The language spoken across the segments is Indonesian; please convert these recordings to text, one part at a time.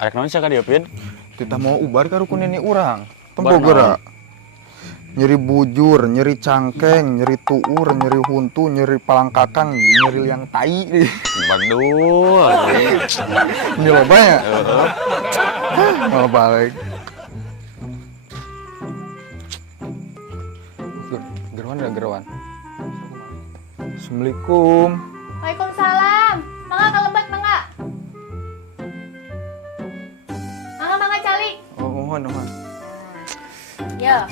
Arek naon sia ka dieu, Pin? Kita mau ubar ka rukun ini urang. Tempo geura. Nyeri bujur, nyeri cangkeng, nyeri tuur, nyeri huntu, nyeri palangkakang, nyeri liang tai. Bandul. Ini loba ya? Malah balik. Gerwan ada gerwan. Assalamualaikum. Waalaikumsalam. Mangga kalebat mangga. Mangga cali. Oh, mohon. Ya.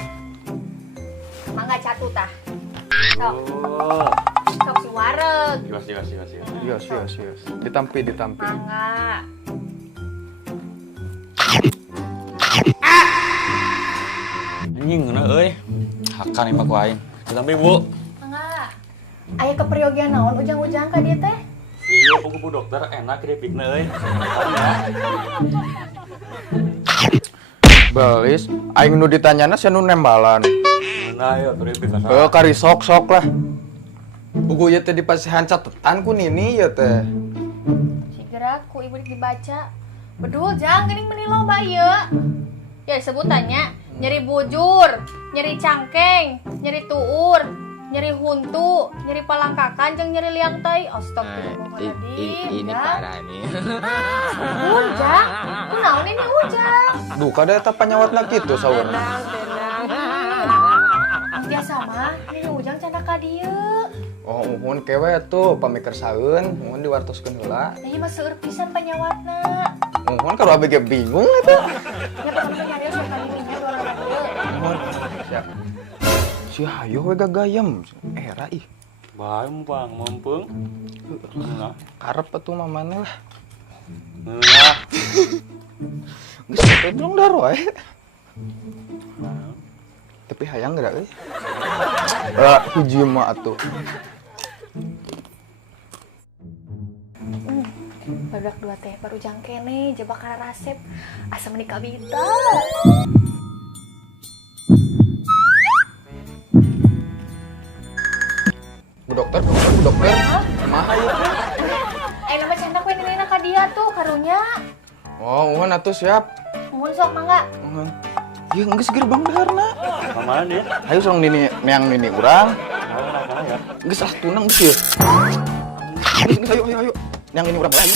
Mangga catu tah. Sok. Oh. Sok si wareg. Yes. Yes. Ditampi. Mangga. Anjing geuna euy. Hakan ieu mah ku aing. Tapi Bu. Mangga. Aya keperyogian naon ujang-ujang ka dieu teh? Iya, Bu dokter enak kripikna euy. Balis, aing nu ditanyana sia nu nembalan. Nah, ya kripik ka. Kari sok lah. Buku ieu teh dipasihan catetan ku Nini ieu teh. Sigera ku ibu dibaca. Bedul jang geuning meuni loba ieu. Ya sebutannya nyeri bujur, nyeri cangkeng, nyeri tuur, nyeri huntu, nyeri palangkakan jeung nyeri liang tai. Astagfirullahaladzim. Ini parah nih. Ujang, kunaon ini ujang? Duh, kada eta panyawatna kitu saurna. Biasa mah, ini ujang canda ka dieu. Oh, mohon kewe tuh pamikir saeun, mohon diwartoskeun heula. Ieu mah seueur pisan panyawatna. Mohon kalau abg bingung eta. Ya pokoknya nyari sok kalinya orang dieu. Mohon. Siap. Si hayo we gagayem. Era ih. Bae Bang, mumpung. Nah, Karep atuh mamane lah. nah. Geus teh dong dar wae. Tapi hayang geura euy. Hiji mah atuh. Barudak dua teh baru jang kene jebak kana resep asa meuni kabita. Bu dokter. Kumaha ieu? Nama canda kue nilainya ka dia tuh karunya. Oh, mohon atuh siap. Mun sok mangga. Mohon. Ieu geus gerbang daharna. Pamahan ya. Hayu sok Nini neang Nini urang. Nah, ya. Geus lah tunang geus ieu. Geus ayo. Neang Nini urang bae.